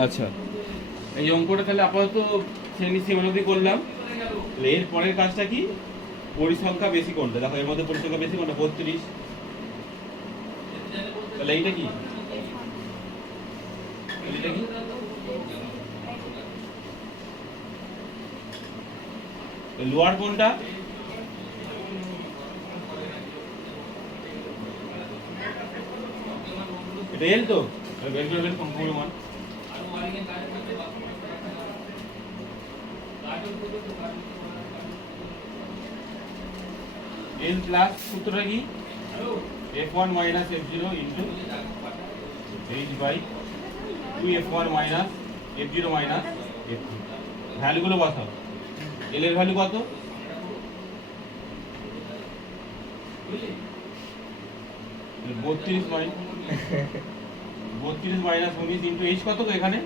আচ্ছা, এই অঙ্কটা তাহলে আপাতত শ্রেণী সীমানাদি করলাম। এর পরের কাজটা কি? পরিসংখ্যা বেশি কোনটা? দেখো এর মধ্যে পরিসংখ্যা বেশি কোনটা? 32। তাহলে এইটা কি? এটা কি? লোয়ার কোনটা? এটা এল তো? বের করে ফেল সম্পূর্ণ মান। এল প্লাস সূত্রটা কি? f1 minus f0 into h by 2f1 minus f0 minus f2। ভ্যালুগুলো বসাও। এল এর ভ্যালু কত? 32 মাইনাস 19 ইন্টু h কত? তো এখানে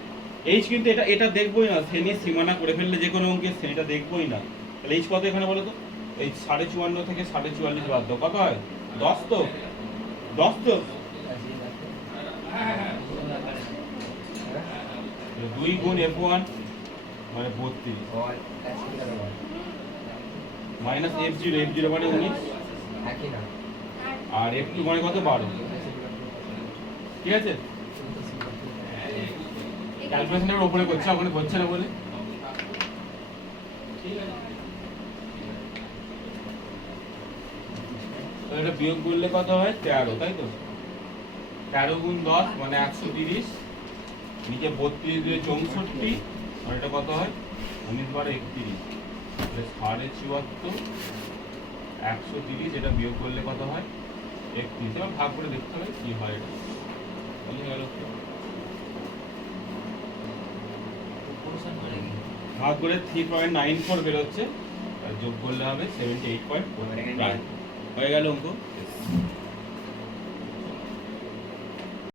h কিন্তু এটা দেখবোই না, শ্রেণীর সীমানা করে ফেললে যে কোনো অঙ্কের শ্রেণীটা দেখবোই না। তাহলে h কত এখানে বলো তো? এই 54.5 থেকে 44.5 বাদ দাও, কত হয়? 10 তো? 10 তো? 2 গুণ f1 মানে 32 মাইনাস f0 মানে 19 আর f2 মানে কত? 12। ঠিক আছে, ক্যালকুলেশনের উপরে করছে, ওখানে করছে না বলে। এটা বিয়োগ করলে কত হয়? 13, তাই তো? 13 গুণ 10 মানে 130, নিচে 32 দিয়ে 64, আর এটা কত হয়? 19 বারে 31, 74.5 130, এটা বিয়োগ করলে কত হয়? 31। এবার ভাগ করে দেখতে হবে কি হয়। এটা বুঝে গেল? ভাগ করে 3.94 বেরোচ্ছে, আর যোগ করলে হবে 78.9। হয়ে গেল অঙ্ক।